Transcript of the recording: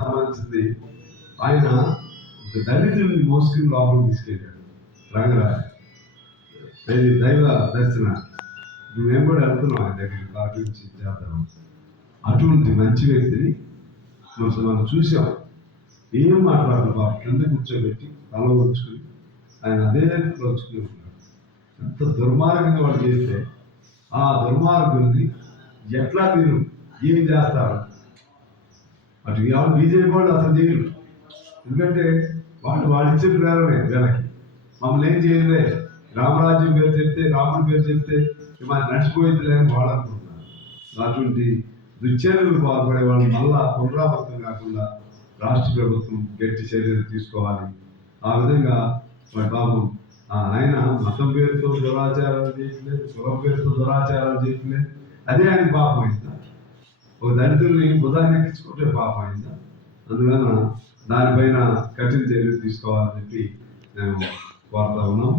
సంబంధించింది. ఆయన ఒక మోసుకుని లోపలికి తీసుకెళ్ళాడు. రంగరా అది దైవ దర్శన మేము కూడా వెళ్తున్నాం ఆయన దగ్గరికి వాటి చేద్దాం. అటువంటి మంచి వ్యక్తిని మనం మనం చూసాం. ఏం మాట్లాడదు బాబు? కింద కూర్చోబెట్టి తల వచ్చుకుని ఆయన అదే రీతిలో వచ్చుకుని ఉన్నాడు. ఎంత దుర్మార్గంగా వాళ్ళు చేస్తే ఆ దుర్మార్గుని ఎట్లా మీరు ఏం చేస్తారు? అటు ఎవరు బీజేపీ వాళ్ళు అసలు చేయరు. ఎందుకంటే వాళ్ళు వాళ్ళు ఇచ్చిన ప్రేరణే వీళ్ళకి మమ్మల్ని ఏం చేయలే రామరాజ్యం పేరు చెప్తే రాముడి పేరు చెప్తే మరి నడిచిపోయిందిలే అని వాళ్ళు అనుకుంటున్నారు. అటువంటి దుశ్చర్యలు పాల్పడే వాళ్ళు మళ్ళా పునరావృతం కాకుండా రాష్ట్ర ప్రభుత్వం గట్టి చర్యలు తీసుకోవాలి. ఆ విధంగా వాడి బాబు ఆ ఆయన మతం పేరుతో దురాచారాలు చేయట్లేదు కులం పేరుతో దురాచారాలు చేయట్లేదు. అదే ఆయన పాపం అయిందా ఒక దళితుల్ని బుధాన్ని ఎక్కించుకుంటే పాపం అయిందా అందువలన దానిపైన కఠిన చర్యలు తీసుకోవాలని చెప్పి మేము కోరుతా ఉన్నాం.